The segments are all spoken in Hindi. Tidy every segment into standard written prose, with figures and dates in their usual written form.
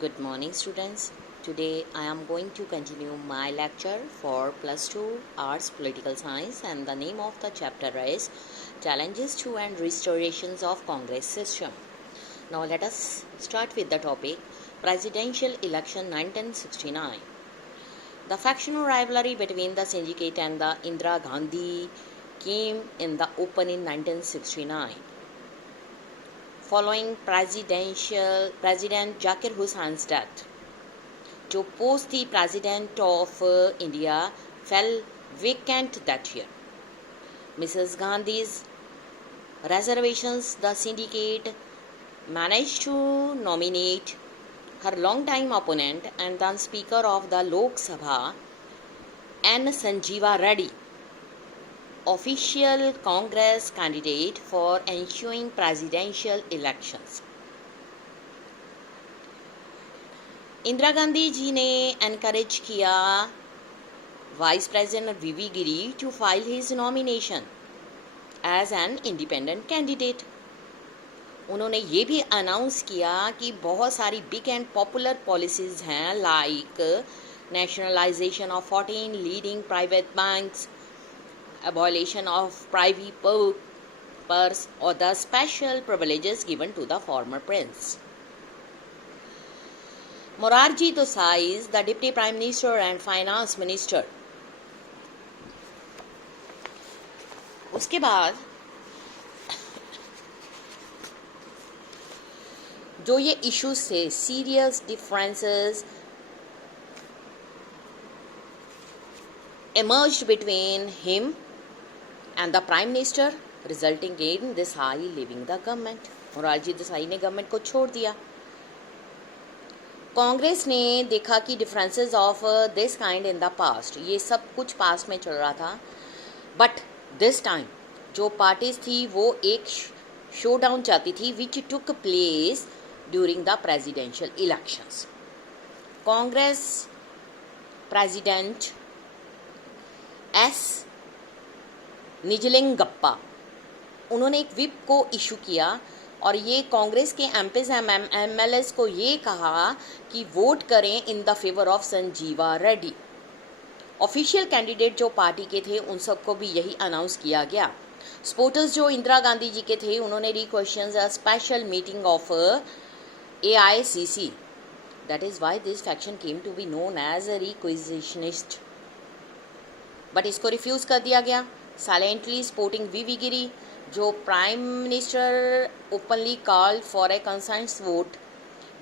Good morning, students. Today I am going to continue my lecture for plus 2 Arts Political Science, and the name of the chapter is Challenges to and Restorations of Congress System. Now let us start with the topic Presidential Election 1969. The factional rivalry between the syndicate and the Indira Gandhi came in the open in 1969. Following President Zakir Husain's death, जो post the President of India fell vacant that year. Mrs. Gandhi's reservations, the syndicate managed to nominate her long-time opponent and then Speaker of the Lok Sabha, N. Sanjeeva Reddy, official Congress candidate for ensuing presidential elections. Indira Gandhi जी ने एनकरेज किया vice president V V Giri to file his nomination as an independent candidate. उन्होंने ये भी अनाउंस किया कि बहुत सारी बिग एंड पॉपुलर पॉलिसीज हैं like nationalisation of 14 leading private banks, abolition of private purse or the special privileges given to the former prince. Morarji Desai is the Deputy Prime Minister and Finance Minister. उसके बाद जो ये इश्यूज थे, serious differences emerged between him and the Prime Minister, resulting in Desai leaving the government. Morarji Desai ने गवर्नमेंट को छोड़ दिया. कांग्रेस ने देखा कि differences of this kind in the past, ये सब कुछ पास्ट में चल रहा था, बट दिस टाइम जो पार्टीज थी वो एक शो डाउन चाहती थी which took place during the presidential elections. Congress president S Nijalingappa, उन्होंने एक विप को इशू किया और ये कांग्रेस के एमपीज एमएलएस को ये कहा कि वोट करें in the favour of Sanjeeva Reddy. Official candidate जो पार्टी के थे उन सबको भी यही अनाउंस किया गया. सपोर्टर्स जो इंदिरा गांधी जी के थे उन्होंने requisitioned a special meeting of AICC. That is why this faction came to be known as a requisitionist. But इसको रिफ्यूज़ कर दिया गया. साइलेंटली सपोर्टिंग वीवी गिरी, जो prime minister openly call for a consensus vote,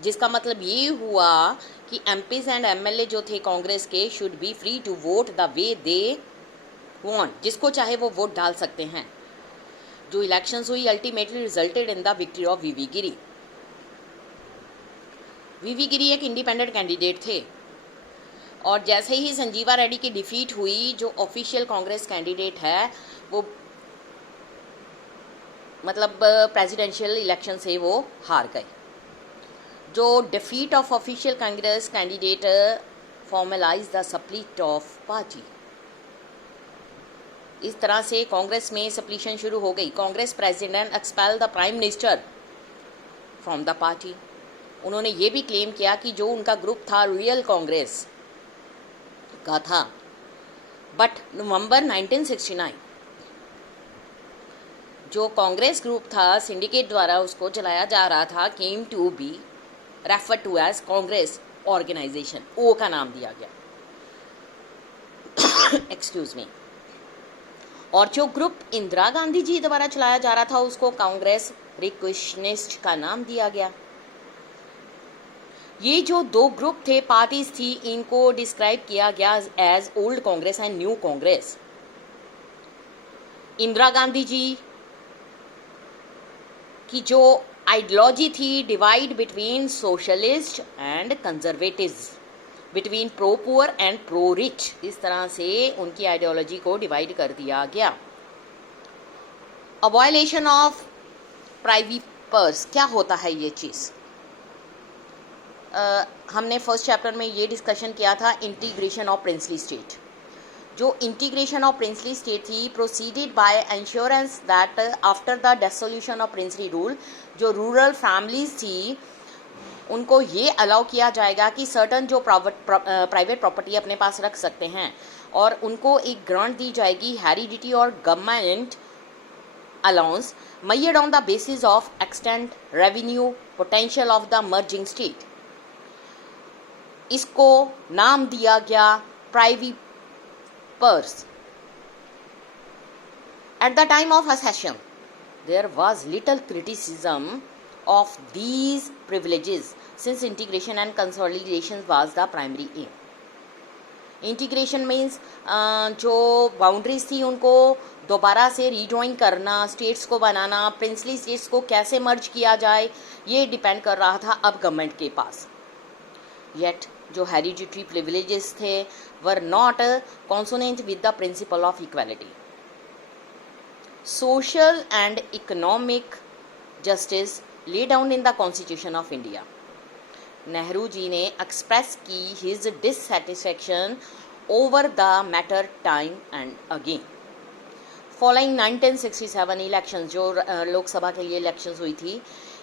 जिसका मतलब ये हुआ कि एमपीज एंड एमएलए जो थे कांग्रेस के should be free to vote the way they want, जिसको चाहे वो वोट डाल सकते हैं. जो इलेक्शंस हुई ultimately resulted in the victory of V V Giri. V V Giri एक इंडिपेंडेंट कैंडिडेट थे और जैसे ही संजीवा रेड्डी की डिफीट हुई, जो ऑफिशियल कांग्रेस कैंडिडेट है वो मतलब प्रेसिडेंशियल इलेक्शन से वो हार गए. जो defeat of official Congress candidate formalise the split of party. इस तरह से कांग्रेस में स्प्लिशन शुरू हो गई. Congress president expel the prime minister from the party. उन्होंने ये भी क्लेम किया कि जो उनका ग्रुप था रियल कांग्रेस का था, बट नवंबर 1969 जो कांग्रेस ग्रुप था सिंडिकेट द्वारा उसको चलाया जा रहा था, came to be refer to as Congress organisation. O का नाम दिया गया. Excuse me. और जो ग्रुप इंदिरा गांधी जी द्वारा चलाया जा रहा था उसको कांग्रेस रिक्विजिशनिस्ट का नाम दिया गया. ये जो दो ग्रुप थे, पार्टीज थी, इनको डिस्क्राइब किया गया as old Congress and new Congress. Indira Gandhi ji की जो आइडियोलॉजी थी, divide between socialist and conservatives, between pro poor and pro rich, इस तरह से उनकी आइडियोलॉजी को डिवाइड कर दिया गया. अबॉलिशन ऑफ प्राइवेट पर्स, क्या होता है ये चीज़? हमने फर्स्ट चैप्टर में ये डिस्कशन किया था, इंटीग्रेशन ऑफ प्रिंसली स्टेट. जो इंटीग्रेशन ऑफ प्रिंसली स्टेट थी proceeded by assurance that after the dissolution of princely rule, जो रूरल फैमिलीज थी उनको ये अलाउ किया जाएगा कि सर्टन जो प्राइवेट प्रॉपर्टी अपने पास रख सकते हैं, और उनको एक ग्रांट दी जाएगी हेरिडिटी और government allowance measured on the basis of extent revenue potential of the merging state. इसको नाम दिया गया privy purse. At the time of accession, there was little criticism of these privileges since integration and consolidation was the primary aim. Integration means जो बाउंड्रीज थी उनको दोबारा से रीजॉइन करना, स्टेट्स को बनाना, प्रिंसली स्टेट्स को कैसे मर्ज किया जाए, ये डिपेंड कर रहा था अब गवर्नमेंट के पास. येट जो हेरिडिटरी प्रिविलेजेस थे were not consonant with the principle of equality. Social and economic justice lay down in the constitution of India. Nehru ji ने एक्सप्रेस की his dissatisfaction over the matter time and again. Following 1967 elections, जो लोकसभा के लिए इलेक्शंस हुई थी,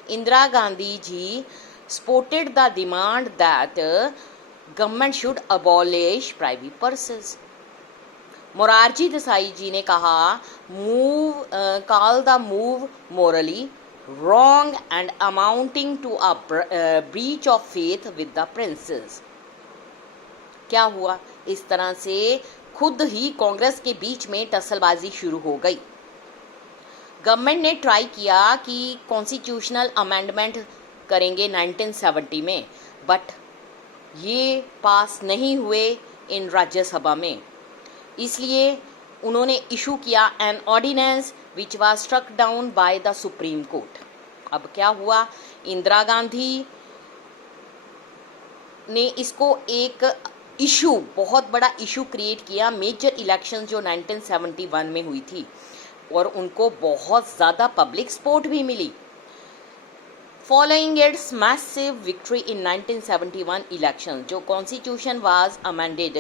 Indira Gandhi ji supported the demand that government should abolish private purses. Morarji Desai ji ने कहा call the move morally wrong and amounting to a breach of faith with the princes. क्या हुआ? इस तरह से खुद ही कांग्रेस के बीच में टसलबाजी शुरू हो गई. गवर्नमेंट ने ट्राई किया कि कॉन्स्टिट्यूशनल अमेंडमेंट करेंगे 1970 में, बट ये पास नहीं हुए इन राज्यसभा में. इसलिए उन्होंने इशू किया an ordinance which was struck down by the supreme court. अब क्या हुआ? इंदिरा गांधी ने इसको एक इशू, बहुत बड़ा इशू क्रिएट किया. मेजर इलेक्शंस जो 1971 में हुई थी, और उनको बहुत ज़्यादा पब्लिक सपोर्ट भी मिली. Following its massive victory in 1971 elections, जो Constitution was amended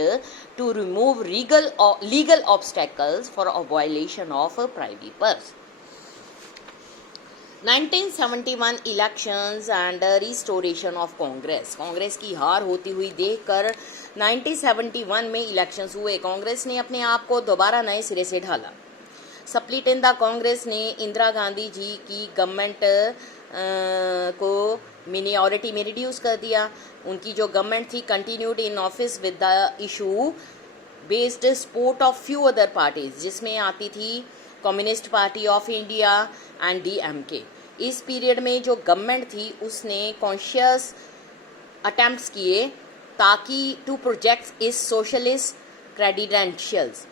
to remove legal obstacles for abolition of privy purse. 1971 elections and restoration of Congress. Congress की हार होती हुई देखकर 1971 में इलेक्शंस हुए. कांग्रेस ने अपने आप को दोबारा नए सिरे से ढाला. स्प्लिट इन द कांग्रेस ने इंदिरा गांधी जी की गवर्नमेंट को मिनॉरिटी में रिड्यूस कर दिया. उनकी जो गवर्नमेंट थी continued in office with the issue based support of few other parties, जिसमें आती थी communist party of India and DMK. इस पीरियड में जो गवर्नमेंट थी उसने कॉन्शियस अटेम्प्ट्स किए ताकि टू प्रोजेक्ट इस सोशलिस्ट क्रेडिडेंशियल्स.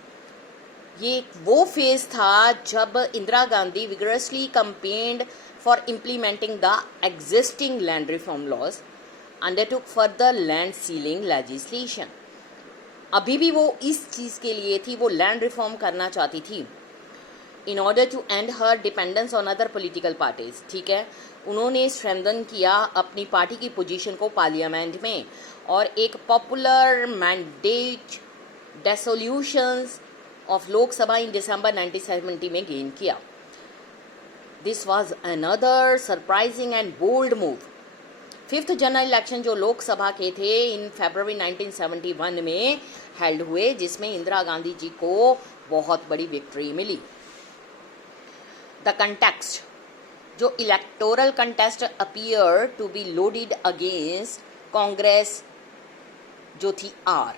ये वो फेज था जब Indira Gandhi vigorously campaigned for implementing the existing land reform laws, undertook further land sealing legislation. अभी भी वो इस चीज़ के लिए थी, वो लैंड रिफॉर्म करना चाहती थी in order to end her dependence on other political parties. ठीक है, उन्होंने स्ट्रेंथन किया अपनी पार्टी की पोजीशन को पार्लियामेंट में, और एक पॉपुलर मैंडेट डिसोल्यूशंस ऑफ लोकसभा इन दिसंबर 1970 में गेन किया. This was another surprising and bold move. 5th general election जो लोकसभा के थे इन फरवरी 1971 में हेल्ड हुए, जिसमें इंदिरा गांधी जी को बहुत बड़ी विक्ट्री मिली. द कंटेक्स्ट, जो electoral contest appear to be loaded against Congress जो थी आर.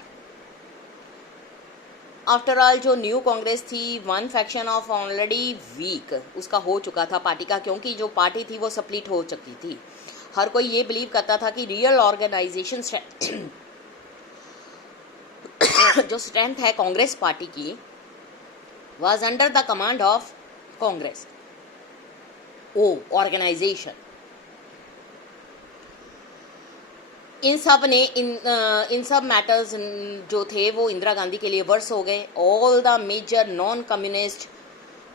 आफ्टर ऑल जो न्यू कांग्रेस थी, one faction of already weak उसका हो चुका था पार्टी का, क्योंकि जो पार्टी थी वो स्प्लिट हो चुकी थी. हर कोई ये बिलीव करता था कि रियल ऑर्गेनाइजेशन जो स्ट्रेंथ है कांग्रेस पार्टी की was under the command of Congress organisation. इन सब मैटर्स जो थे वो इंदिरा गांधी के लिए वर्स हो गए. All the major non communist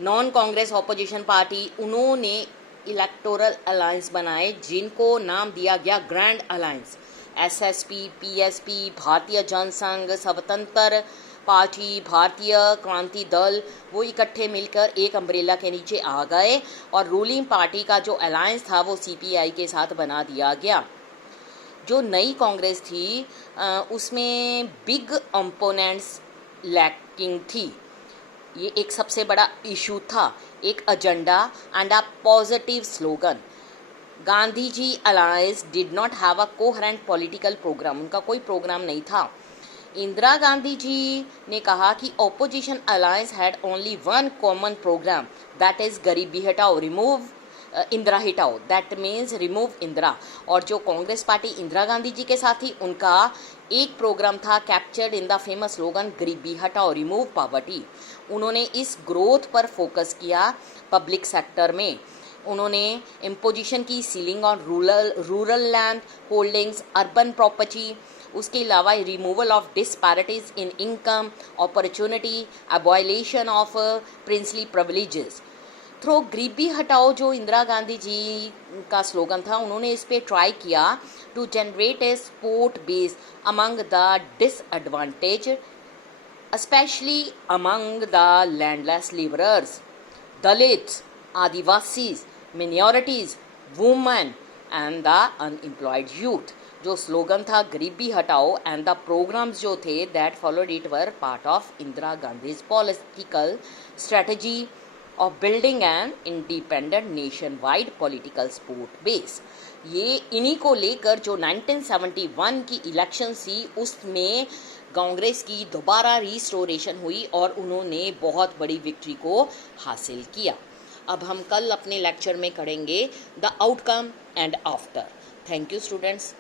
non Congress opposition party, उन्होंने इलेक्टोरल अलायंस बनाए जिनको नाम दिया गया ग्रैंड अलायंस. एसएसपी, पीएसपी, भारतीय जनसंघ, स्वतंत्र पार्टी, भारतीय क्रांति दल, वो इकट्ठे मिलकर एक अम्ब्रेला के नीचे आ गए और रूलिंग पार्टी का जो अलायंस था वो सीपीआई के साथ बना दिया गया. जो नई कांग्रेस थी उसमें बिग ओपोनेंट्स लैकिंग थी। ये एक सबसे बड़ा इशू था, एक agenda and a positive slogan. Gandhi ji alliance did not have a coherent political programme, उनका कोई प्रोग्राम नहीं था। इंदिरा गांधी जी ने कहा कि opposition alliance had only one common programme, that is गरीबी हटाओ, रिमूव इंदिरा हटाओ, दैट मीन्स रिमूव इंदिरा। और जो कांग्रेस पार्टी इंदिरा गांधी जी के साथ थी, उनका एक प्रोग्राम था captured in the famous slogan गरीबी हटाओ, रिमूव पॉवर्टी। उन्होंने इस ग्रोथ पर फोकस किया पब्लिक सेक्टर में। उन्होंने इम्पोजिशन की ceiling on rural land holdings, urban property, उसके अलावा removal of disparities in income, opportunity, abolition of princely privileges. Through गरीबी हटाओ जो इंदिरा गांधी जी का स्लोगन था, उन्होंने इस पे ट्राई किया to generate a support base among the disadvantage, especially among the landless laborers, Dalits, Adivasis, minorities, women and the unemployed youth। जो स्लोगन था गरीबी हटाओ एंड द प्रोग्राम्स जो थे that followed it were part of Indira Gandhi's political strategy of building an independent nation wide political support base. ये इन्हीं को लेकर जो 1971 की इलेक्शन थी उसमें कांग्रेस की दोबारा रिस्टोरेशन हुई और उन्होंने बहुत बड़ी विक्ट्री को हासिल किया। अब हम कल अपने लेक्चर में करेंगे the outcome and after. Thank you students.